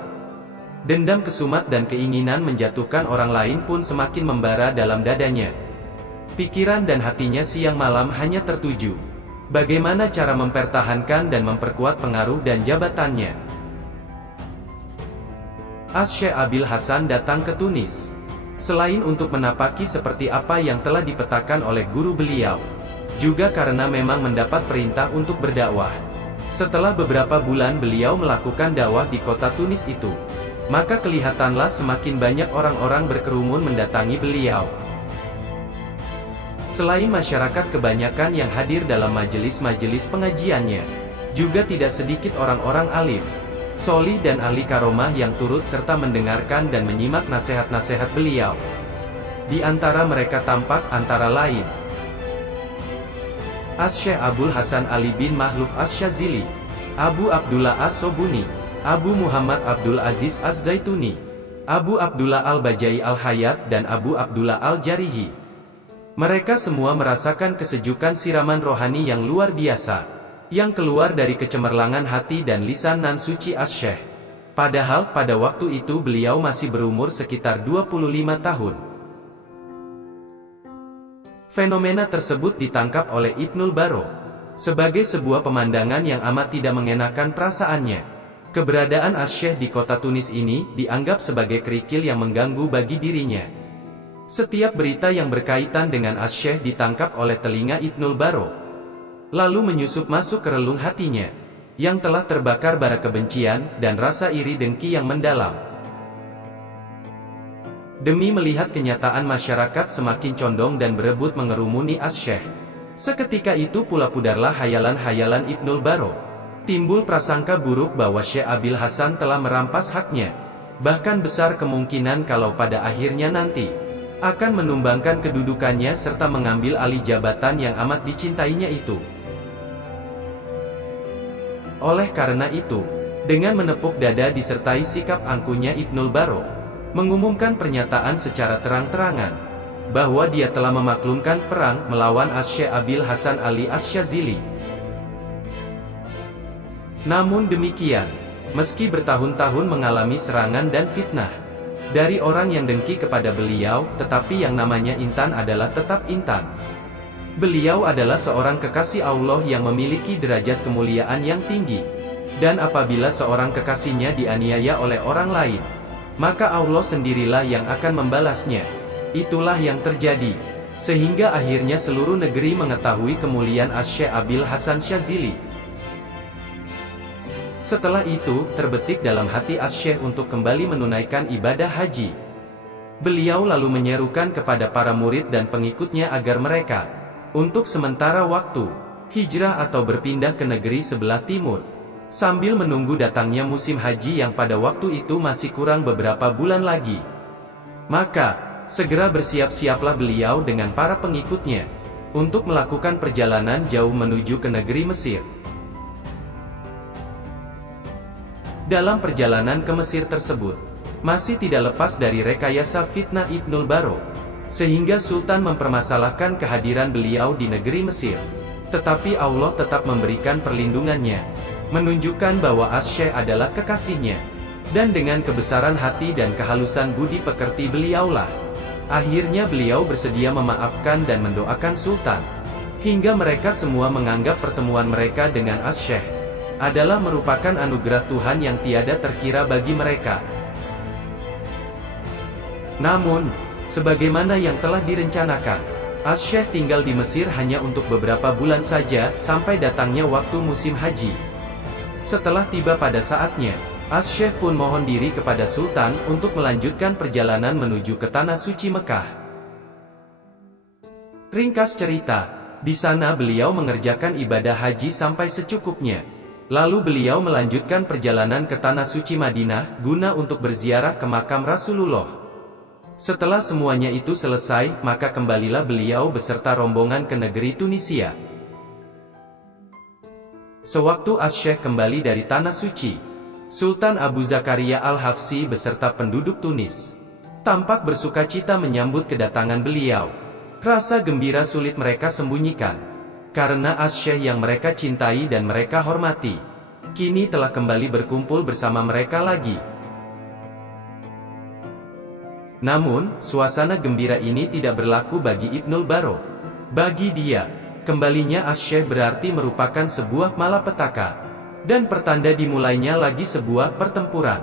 Dendam kesumat dan keinginan menjatuhkan orang lain pun semakin membara dalam dadanya. Pikiran dan hatinya siang malam hanya tertuju bagaimana cara mempertahankan dan memperkuat pengaruh dan jabatannya. Syekh Abil Hasan datang ke Tunis, selain untuk menapaki seperti apa yang telah dipetakan oleh guru beliau, juga karena memang mendapat perintah untuk berdakwah. Setelah beberapa bulan beliau melakukan dakwah di kota Tunis itu, maka kelihatanlah semakin banyak orang-orang berkerumun mendatangi beliau. Selain masyarakat kebanyakan yang hadir dalam majelis-majelis pengajiannya, juga tidak sedikit orang-orang alim, solih dan ahli karomah yang turut serta mendengarkan dan menyimak nasihat-nasihat beliau. Di antara mereka tampak antara lain Syekh Abul Hasan Ali bin Mahluf Asy-Syazili, Abu Abdullah As-Sobuni, Abu Muhammad Abdul Aziz Az-Zaituni, Abu Abdullah Al-Bajai Al-Hayat dan Abu Abdullah Al-Jarihi. Mereka semua merasakan kesejukan siraman rohani yang luar biasa, yang keluar dari kecemerlangan hati dan lisan nan suci Syekh. Padahal pada waktu itu beliau masih berumur sekitar 25 tahun. Fenomena tersebut ditangkap oleh Ibnul Baro sebagai sebuah pemandangan yang amat tidak mengenakan perasaannya. Keberadaan Syekh di kota Tunis ini dianggap sebagai kerikil yang mengganggu bagi dirinya. Setiap berita yang berkaitan dengan Syekh ditangkap oleh telinga Ibnul Baro, lalu menyusup masuk ke relung hatinya, yang telah terbakar bara kebencian dan rasa iri dengki yang mendalam. Demi melihat kenyataan masyarakat semakin condong dan berebut mengerumuni Syekh, seketika itu pula pudarlah hayalan-hayalan Ibnul Baro. Timbul prasangka buruk bahwa Syekh Abil Hasan telah merampas haknya, bahkan besar kemungkinan kalau pada akhirnya nanti akan menumbangkan kedudukannya serta mengambil alih jabatan yang amat dicintainya itu. Oleh karena itu, dengan menepuk dada disertai sikap angkuhnya Ibnul Baro, mengumumkan pernyataan secara terang-terangan, bahwa dia telah memaklumkan perang melawan Syekh Abil Hasan Ali Asy-Syazili. Namun demikian, meski bertahun-tahun mengalami serangan dan fitnah dari orang yang dengki kepada beliau, tetapi yang namanya intan adalah tetap intan. Beliau adalah seorang kekasih Allah yang memiliki derajat kemuliaan yang tinggi. Dan apabila seorang kekasihnya dianiaya oleh orang lain, maka Allah sendirilah yang akan membalasnya. Itulah yang terjadi. sehingga akhirnya seluruh negeri mengetahui kemuliaan Asy-Syaikh Abil Hasan Syadzili. Setelah itu, terbetik dalam hati Asy-Syaikh untuk kembali menunaikan ibadah haji. Beliau lalu menyerukan kepada para murid dan pengikutnya agar mereka, untuk sementara waktu, hijrah atau berpindah ke negeri sebelah timur, sambil menunggu datangnya musim haji yang pada waktu itu masih kurang beberapa bulan lagi. Maka, segera bersiap-siaplah beliau dengan para pengikutnya, untuk melakukan perjalanan jauh menuju ke negeri Mesir. Dalam perjalanan ke Mesir tersebut, masih tidak lepas dari rekayasa fitnah Ibnul Baro, sehingga Sultan mempermasalahkan kehadiran beliau di negeri Mesir. Tetapi Allah tetap memberikan perlindungannya, menunjukkan bahwa Asy-Syaikh adalah kekasihnya, dan dengan kebesaran hati dan kehalusan budi pekerti beliaulah, akhirnya beliau bersedia memaafkan dan mendoakan Sultan, hingga mereka semua menganggap pertemuan mereka dengan Asy-Syaikh adalah merupakan anugerah Tuhan yang tiada terkira bagi mereka. Namun, sebagaimana yang telah direncanakan, Asy-Syaikh tinggal di Mesir hanya untuk beberapa bulan saja, sampai datangnya waktu musim haji. Setelah tiba pada saatnya, Asy-Syaikh pun mohon diri kepada Sultan untuk melanjutkan perjalanan menuju ke Tanah Suci Mekah. Ringkas cerita, di sana beliau mengerjakan ibadah haji sampai secukupnya. Lalu beliau melanjutkan perjalanan ke Tanah Suci Madinah, guna untuk berziarah ke makam Rasulullah. Setelah semuanya itu selesai, maka kembalilah beliau beserta rombongan ke negeri Tunisia. Sewaktu Asy-Syaikh kembali dari Tanah Suci, Sultan Abu Zakaria Al-Hafsi beserta penduduk Tunis tampak bersukacita menyambut kedatangan beliau. Rasa gembira sulit mereka sembunyikan, karena Asy-Syaikh yang mereka cintai dan mereka hormati, kini telah kembali berkumpul bersama mereka lagi. Namun, suasana gembira ini tidak berlaku bagi Ibnul Baro. Bagi dia, kembalinya Asy-Syaikh berarti merupakan sebuah malapetaka, dan pertanda dimulainya lagi sebuah pertempuran.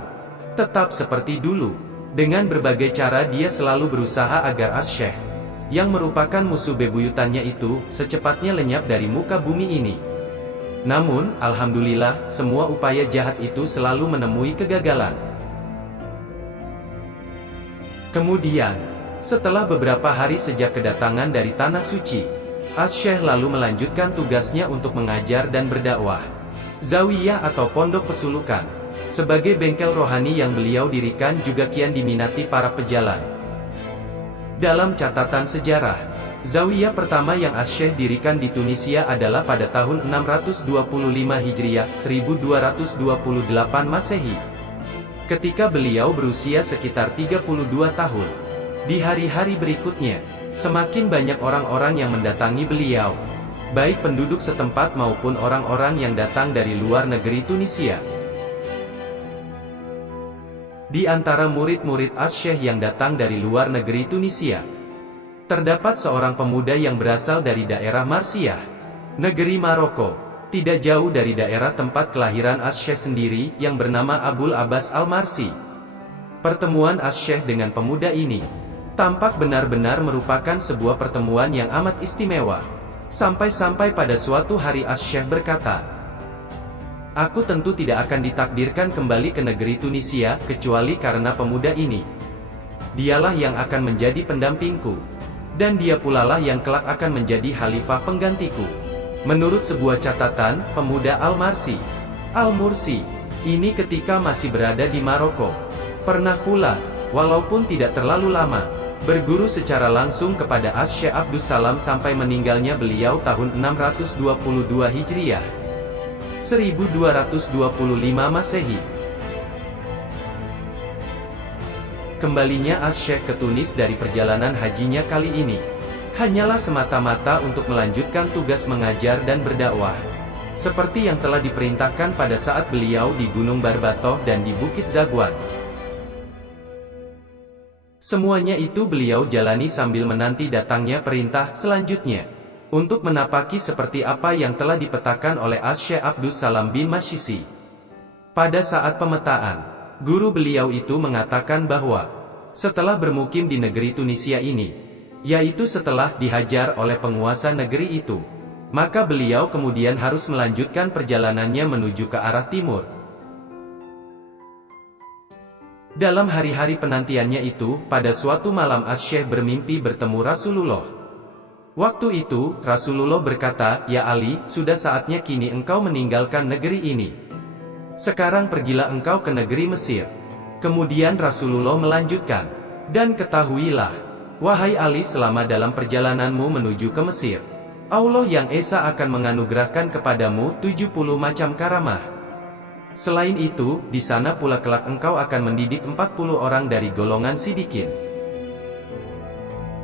Tetap seperti dulu, dengan berbagai cara dia selalu berusaha agar Asy-Syaikh, yang merupakan musuh bebuyutannya itu, secepatnya lenyap dari muka bumi ini. Namun, alhamdulillah, semua upaya jahat itu selalu menemui kegagalan. Kemudian, setelah beberapa hari sejak kedatangan dari Tanah Suci, Asy-Syaikh lalu melanjutkan tugasnya untuk mengajar dan berdakwah. Zawiyah atau pondok pesulukan, sebagai bengkel rohani yang beliau dirikan juga kian diminati para pejalan. Dalam catatan sejarah, zawiyah pertama yang Asy-Syaikh dirikan di Tunisia adalah pada tahun 625 Hijriah, 1228 Masehi. Ketika beliau berusia sekitar 32 tahun. Di hari-hari berikutnya, semakin banyak orang-orang yang mendatangi beliau, baik penduduk setempat maupun orang-orang yang datang dari luar negeri Tunisia. Di antara murid-murid Asy-Syaikh yang datang dari luar negeri Tunisia, terdapat seorang pemuda yang berasal dari daerah Marsiyah, negeri Maroko, tidak jauh dari daerah tempat kelahiran Asy-Syaikh sendiri, yang bernama Abul Abbas Al-Marsi. Pertemuan Asy-Syaikh dengan pemuda ini tampak benar-benar merupakan sebuah pertemuan yang amat istimewa. Sampai-sampai pada suatu hari Asy-Syaikh berkata, "Aku tentu tidak akan ditakdirkan kembali ke negeri Tunisia, kecuali karena pemuda ini. Dialah yang akan menjadi pendampingku, dan dia pulalah yang kelak akan menjadi khalifah penggantiku." Menurut sebuah catatan, pemuda Al-Marsi, Al-Mursi, ini ketika masih berada di Maroko, pernah pula, walaupun tidak terlalu lama, berguru secara langsung kepada Asy-Syaikh Abdus Salam sampai meninggalnya beliau tahun 622 Hijriah. 1225 Masehi. Kembalinya Asy-Syaikh ke Tunis dari perjalanan hajinya kali ini, hanyalah semata-mata untuk melanjutkan tugas mengajar dan berdakwah, seperti yang telah diperintahkan pada saat beliau di Gunung Barbatoh dan di Bukit Zagwan. Semuanya itu beliau jalani sambil menanti datangnya perintah selanjutnya, untuk menapaki seperti apa yang telah dipetakan oleh Asy-Syaikh Abdus Salam bin Masyisi. Pada saat pemetaan, guru beliau itu mengatakan bahwa, setelah bermukim di negeri Tunisia ini, yaitu setelah dihajar oleh penguasa negeri itu. Maka beliau kemudian harus melanjutkan perjalanannya menuju ke arah timur. Dalam hari-hari penantiannya itu, pada suatu malam Asy-Syaikh bermimpi bertemu Rasulullah. Waktu itu, Rasulullah berkata, "Ya Ali, sudah saatnya kini engkau meninggalkan negeri ini. Sekarang pergilah engkau ke negeri Mesir." Kemudian Rasulullah melanjutkan, "Dan ketahuilah, wahai Ali, selama dalam perjalananmu menuju ke Mesir, Allah yang Esa akan menganugerahkan kepadamu 70 macam karamah. Selain itu, di sana pula kelak engkau akan mendidik 40 orang dari golongan Sidikin."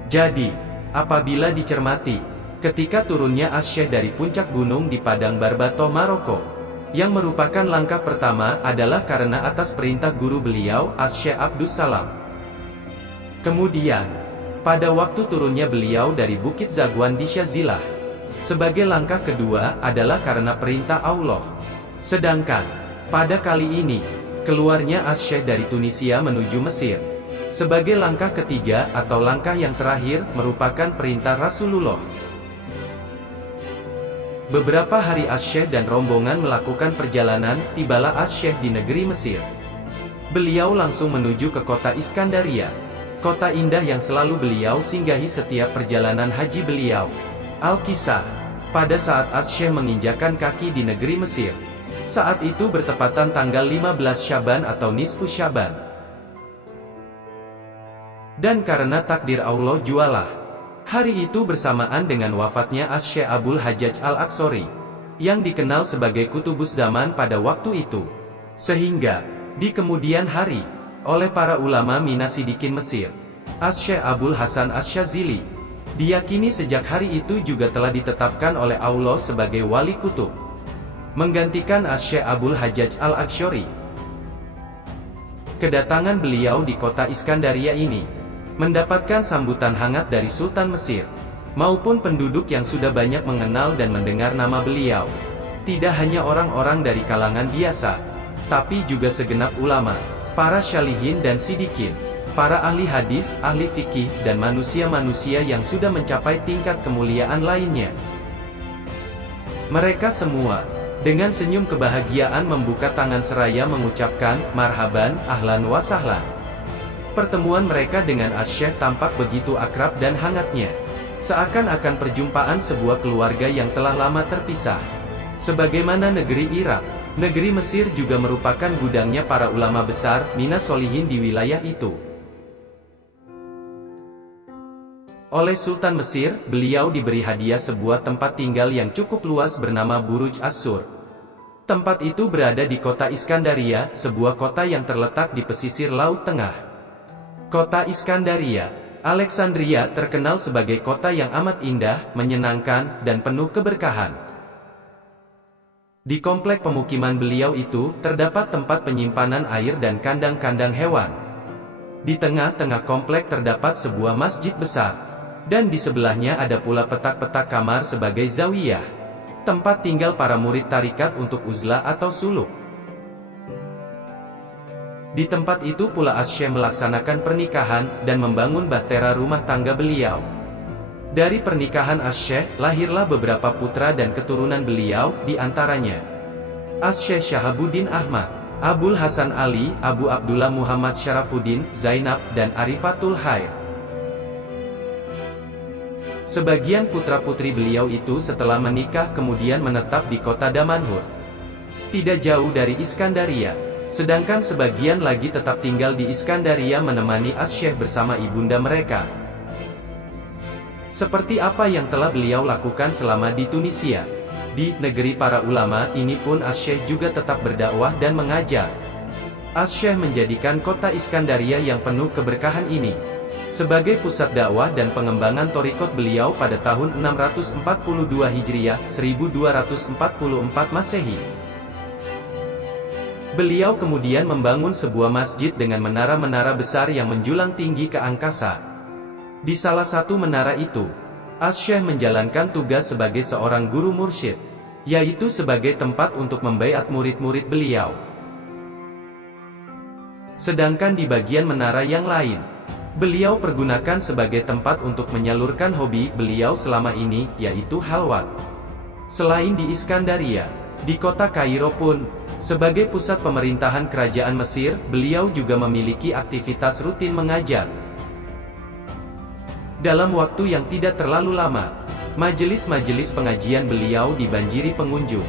Jadi, apabila dicermati, ketika turunnya Asy-Syaikh dari puncak gunung di padang Barbato, Maroko, yang merupakan langkah pertama adalah karena atas perintah guru beliau, Asy-Syaikh Abdus Salam. Kemudian, pada waktu turunnya beliau dari Bukit Zagwan di Syazilah, sebagai langkah kedua adalah karena perintah Allah. Sedangkan, pada kali ini, keluarnya Asy-Syaikh dari Tunisia menuju Mesir, sebagai langkah ketiga atau langkah yang terakhir, merupakan perintah Rasulullah. Beberapa hari Asy-Syaikh dan rombongan melakukan perjalanan, tibalah Asy-Syaikh di negeri Mesir. Beliau langsung menuju ke kota Iskandaria, kota indah yang selalu beliau singgahi setiap perjalanan haji beliau. Al-Kisah, pada saat Asy-Syaikh menginjakan kaki di negeri Mesir, saat itu bertepatan tanggal 15 Syaban atau Nisfu Syaban. Dan karena takdir Allah jualah, hari itu bersamaan dengan wafatnya Asy-Syaikh Abul Hajjaj Al-Aqsari, yang dikenal sebagai Kutubus Zaman pada waktu itu. Sehingga, di kemudian hari, oleh para ulama Minasidikin Mesir, Asy-Syaikh Abul Hasan Asy-Syadzili, diyakini sejak hari itu juga telah ditetapkan oleh Allah sebagai wali kutub, menggantikan Asy-Syaikh Abul Hajjaj Al-Aqsari. Kedatangan beliau di kota Iskandaria ini mendapatkan sambutan hangat dari Sultan Mesir, maupun penduduk yang sudah banyak mengenal dan mendengar nama beliau. Tidak hanya orang-orang dari kalangan biasa, tapi juga segenap ulama, para syalihin dan sidikin, para ahli hadis, ahli fikih, dan manusia-manusia yang sudah mencapai tingkat kemuliaan lainnya. Mereka semua, dengan senyum kebahagiaan membuka tangan seraya mengucapkan, "Marhaban, ahlan wa sahlan." Pertemuan mereka dengan Asy-Syaikh tampak begitu akrab dan hangatnya, seakan-akan perjumpaan sebuah keluarga yang telah lama terpisah. Sebagaimana negeri Irak, negeri Mesir juga merupakan gudangnya para ulama besar, minas solihin di wilayah itu. Oleh Sultan Mesir, beliau diberi hadiah sebuah tempat tinggal yang cukup luas bernama Buruj As-Sur. Tempat itu berada di kota Iskandaria, sebuah kota yang terletak di pesisir Laut Tengah. Kota Iskandaria, Alexandria, terkenal sebagai kota yang amat indah, menyenangkan, dan penuh keberkahan. Di komplek pemukiman beliau itu, terdapat tempat penyimpanan air dan kandang-kandang hewan. Di tengah-tengah komplek terdapat sebuah masjid besar, dan di sebelahnya ada pula petak-petak kamar sebagai zawiyah, tempat tinggal para murid tarikat untuk uzlah atau suluk. Di tempat itu pula Asy-Syaikh melaksanakan pernikahan, dan membangun bahtera rumah tangga beliau. Dari pernikahan Asy-Syaikh, lahirlah beberapa putra dan keturunan beliau, di antaranya Asy-Syaikh Syahabuddin Ahmad, Abul Hasan Ali, Abu Abdullah Muhammad Syarafuddin, Zainab, dan Arifatul Khair. Sebagian putra-putri beliau itu setelah menikah kemudian menetap di kota Damanhur, tidak jauh dari Iskandaria. Sedangkan sebagian lagi tetap tinggal di Iskandaria menemani Asy-Syaikh bersama ibunda mereka. Seperti apa yang telah beliau lakukan selama di Tunisia, di negeri para ulama ini pun Asy-Syaikh juga tetap berdakwah dan mengajar. Asy-Syaikh menjadikan kota Iskandaria yang penuh keberkahan ini sebagai pusat dakwah dan pengembangan thariqat beliau pada tahun 642 Hijriah, 1244 Masehi. Beliau kemudian membangun sebuah masjid dengan menara-menara besar yang menjulang tinggi ke angkasa. Di salah satu menara itu, Asy-Syaikh menjalankan tugas sebagai seorang guru mursyid, yaitu sebagai tempat untuk membaiat murid-murid beliau. Sedangkan di bagian menara yang lain, Beliau pergunakan sebagai tempat untuk menyalurkan hobi beliau selama ini, yaitu halwat. Selain di Iskandaria, di kota Kairo pun, sebagai pusat pemerintahan kerajaan Mesir, beliau juga memiliki aktivitas rutin mengajar. Dalam waktu yang tidak terlalu lama, majelis-majelis pengajian beliau dibanjiri pengunjung,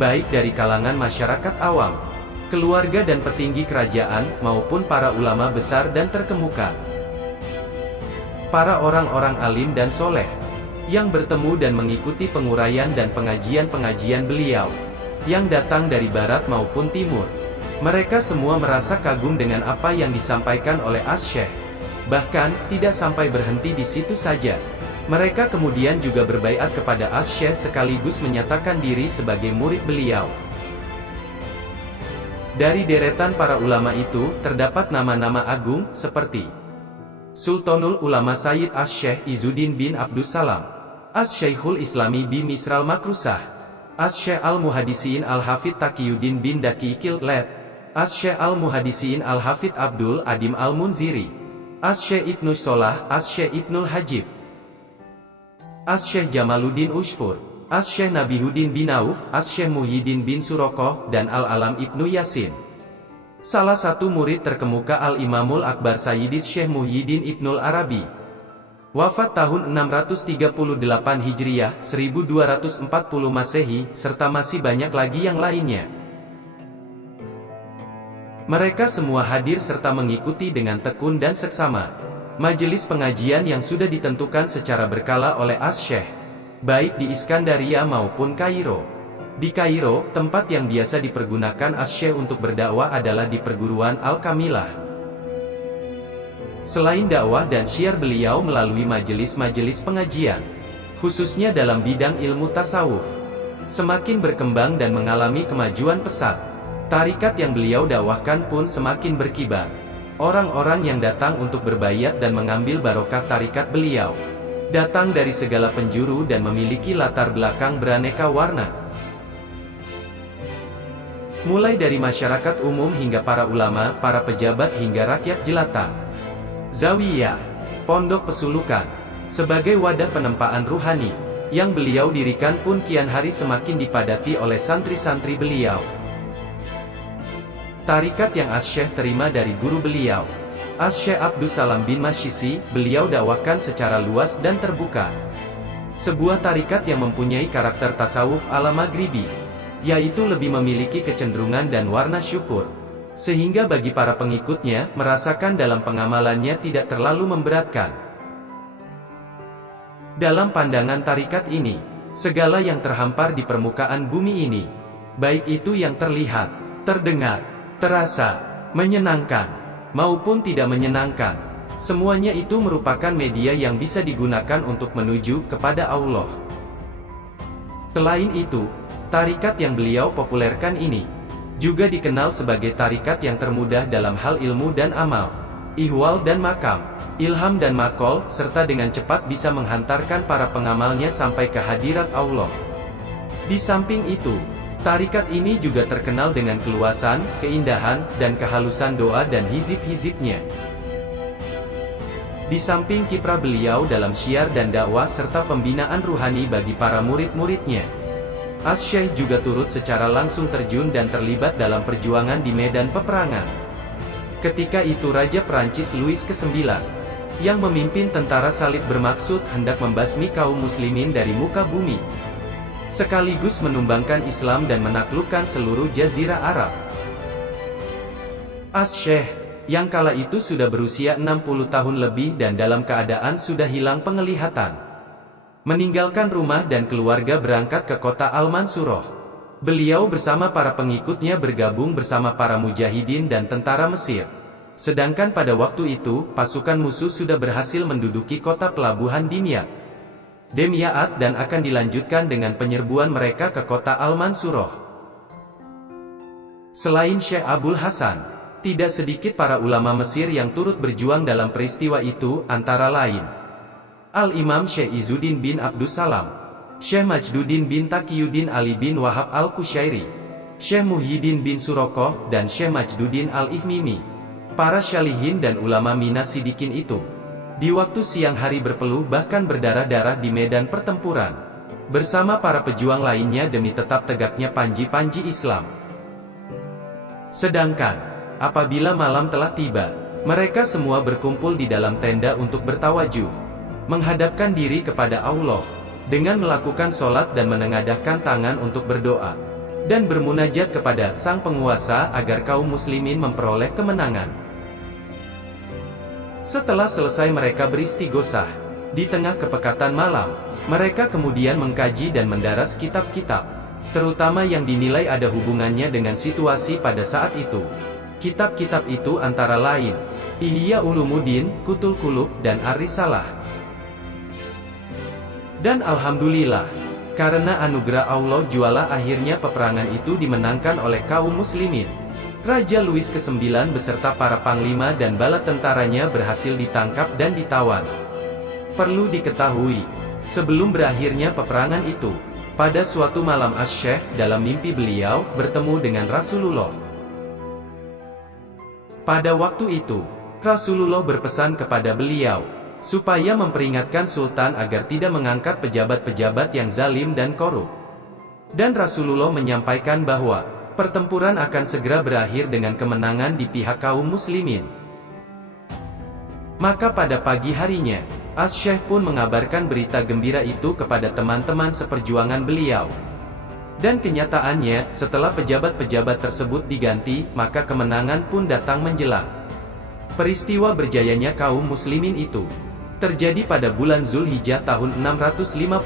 baik dari kalangan masyarakat awam, keluarga dan petinggi kerajaan, maupun para ulama besar dan terkemuka. Para orang-orang alim dan soleh, yang bertemu dan mengikuti penguraian dan pengajian-pengajian beliau, yang datang dari barat maupun timur. Mereka semua merasa kagum dengan apa yang disampaikan oleh Asy-Syaikh. Bahkan, tidak sampai berhenti di situ saja. Mereka kemudian juga berbaiat kepada Asy-Syaikh sekaligus menyatakan diri sebagai murid beliau. Dari deretan para ulama itu, terdapat nama-nama agung, seperti Sultanul Ulama Sayyid Asy-Syaikh Izzuddin bin Abdus Salam, Asy-Syaikhul Islami bin Misral Makrusah, Asy-Syaikh Al-Muhadisiin Al-Hafidh Taqiyuddin bin Daqiqil Led, Asy-Syaikh Al-Muhadisiin Al-Hafidh Abdul Adim Al-Munziri, Asy-Syaikh Ibnu Sholah, Asy-Syaikh Ibnul Hajib, Asy-Syaikh Jamaluddin Ushfur, Asy-Syaikh Nabihuddin bin Auf, Asy-Syaikh Muhyiddin bin Surokoh, dan Al-Alam Ibnu Yasin. Salah satu murid terkemuka Al-Imamul Akbar Sayyidis Syekh Muhyiddin Ibnul Arabi. Wafat tahun 638 Hijriah, 1240 Masehi, serta masih banyak lagi yang lainnya. Mereka semua hadir serta mengikuti dengan tekun dan seksama majelis pengajian yang sudah ditentukan secara berkala oleh Asy-Syaikh, baik di Iskandaria maupun Kairo. Di Kairo, tempat yang biasa dipergunakan Asy-Syaikh untuk berdakwah adalah di perguruan Al-Kamilah. Selain dakwah dan syiar beliau melalui majelis-majelis pengajian, khususnya dalam bidang ilmu tasawuf, semakin berkembang dan mengalami kemajuan pesat. Tarikat yang beliau dakwahkan pun semakin berkibar. Orang-orang yang datang untuk berbaiat dan mengambil barokah tarikat beliau, datang dari segala penjuru dan memiliki latar belakang beraneka warna. Mulai dari masyarakat umum hingga para ulama, para pejabat hingga rakyat jelata. Zawiyah, pondok pesulukan, sebagai wadah penempaan ruhani, yang beliau dirikan pun kian hari semakin dipadati oleh santri-santri beliau. Tarikat yang Asy-Syaikh terima dari guru beliau, Asy-Syaikh Abdus Salam bin Masyisi, beliau dakwahkan secara luas dan terbuka. Sebuah tarikat yang mempunyai karakter tasawuf ala Maghribi, yaitu lebih memiliki kecenderungan dan warna syukur, sehingga bagi para pengikutnya, merasakan dalam pengamalannya tidak terlalu memberatkan. Dalam pandangan tarikat ini, segala yang terhampar di permukaan bumi ini, baik itu yang terlihat, terdengar, terasa, menyenangkan, maupun tidak menyenangkan, semuanya itu merupakan media yang bisa digunakan untuk menuju kepada Allah. Selain itu, tarikat yang beliau populerkan ini juga dikenal sebagai tarikat yang termudah dalam hal ilmu dan amal, ihwal dan makam, ilham dan makol, serta dengan cepat bisa menghantarkan para pengamalnya sampai ke hadirat Allah. Di samping itu, tarikat ini juga terkenal dengan keluasan, keindahan, dan kehalusan doa dan hizib-hizibnya. Di samping kiprah beliau dalam syiar dan dakwah serta pembinaan ruhani bagi para murid-muridnya, Asy-Syaikh juga turut secara langsung terjun dan terlibat dalam perjuangan di medan peperangan. Ketika itu Raja Perancis Louis ke-9, yang memimpin tentara salib bermaksud hendak membasmi kaum muslimin dari muka bumi, sekaligus menumbangkan Islam dan menaklukkan seluruh Jazirah Arab. Asy-Syaikh, yang kala itu sudah berusia 60 tahun lebih dan dalam keadaan sudah hilang penglihatan, meninggalkan rumah dan keluarga berangkat ke kota Al-Mansurah. Beliau bersama para pengikutnya bergabung bersama para mujahidin dan tentara Mesir. Sedangkan pada waktu itu, pasukan musuh sudah berhasil menduduki kota pelabuhan Dimyat dan akan dilanjutkan dengan penyerbuan mereka ke kota Al-Mansurah. Selain Syekh Abul Hasan, tidak sedikit para ulama Mesir yang turut berjuang dalam peristiwa itu, antara lain Al-Imam Syekh Izzuddin bin Abdus Salam, Syekh Majduddin bin Taqiyuddin Ali bin Wahab Al-Kusyairi, Syekh Muhyiddin bin Surokoh, dan Syekh Majduddin Al-Ihmimi. Para syalihin dan ulama Mina Sidikin itu, di waktu siang hari berpeluh bahkan berdarah-darah di medan pertempuran, bersama para pejuang lainnya demi tetap tegaknya panji-panji Islam. Sedangkan, apabila malam telah tiba, mereka semua berkumpul di dalam tenda untuk bertawajuh, menghadapkan diri kepada Allah, dengan melakukan sholat dan menengadahkan tangan untuk berdoa, dan bermunajat kepada Sang Penguasa agar kaum muslimin memperoleh kemenangan. Setelah selesai mereka beristighosah, di tengah kepekatan malam, mereka kemudian mengkaji dan mendaras kitab-kitab, terutama yang dinilai ada hubungannya dengan situasi pada saat itu. Kitab-kitab itu antara lain, Ihya Ulumuddin, Kutul Qulub, dan Ar-Risalah. Dan alhamdulillah, karena anugerah Allah Jualla akhirnya peperangan itu dimenangkan oleh kaum muslimin. Raja Louis ke-9 beserta para panglima dan bala tentaranya berhasil ditangkap dan ditawan. Perlu diketahui, sebelum berakhirnya peperangan itu, pada suatu malam Asy-Syaikh dalam mimpi beliau bertemu dengan Rasulullah. Pada waktu itu, Rasulullah berpesan kepada beliau, supaya memperingatkan Sultan agar tidak mengangkat pejabat-pejabat yang zalim dan korup. Dan Rasulullah menyampaikan bahwa, pertempuran akan segera berakhir dengan kemenangan di pihak kaum muslimin. Maka pada pagi harinya, Asy-Syaikh pun mengabarkan berita gembira itu kepada teman-teman seperjuangan beliau. Dan kenyataannya, setelah pejabat-pejabat tersebut diganti, maka kemenangan pun datang menjelang. Peristiwa berjayanya kaum muslimin itu terjadi pada bulan Zulhijjah tahun 655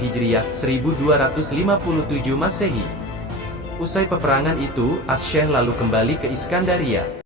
Hijriah, 1257 Masehi. Usai peperangan itu, Asy-Syaikh lalu kembali ke Iskandaria.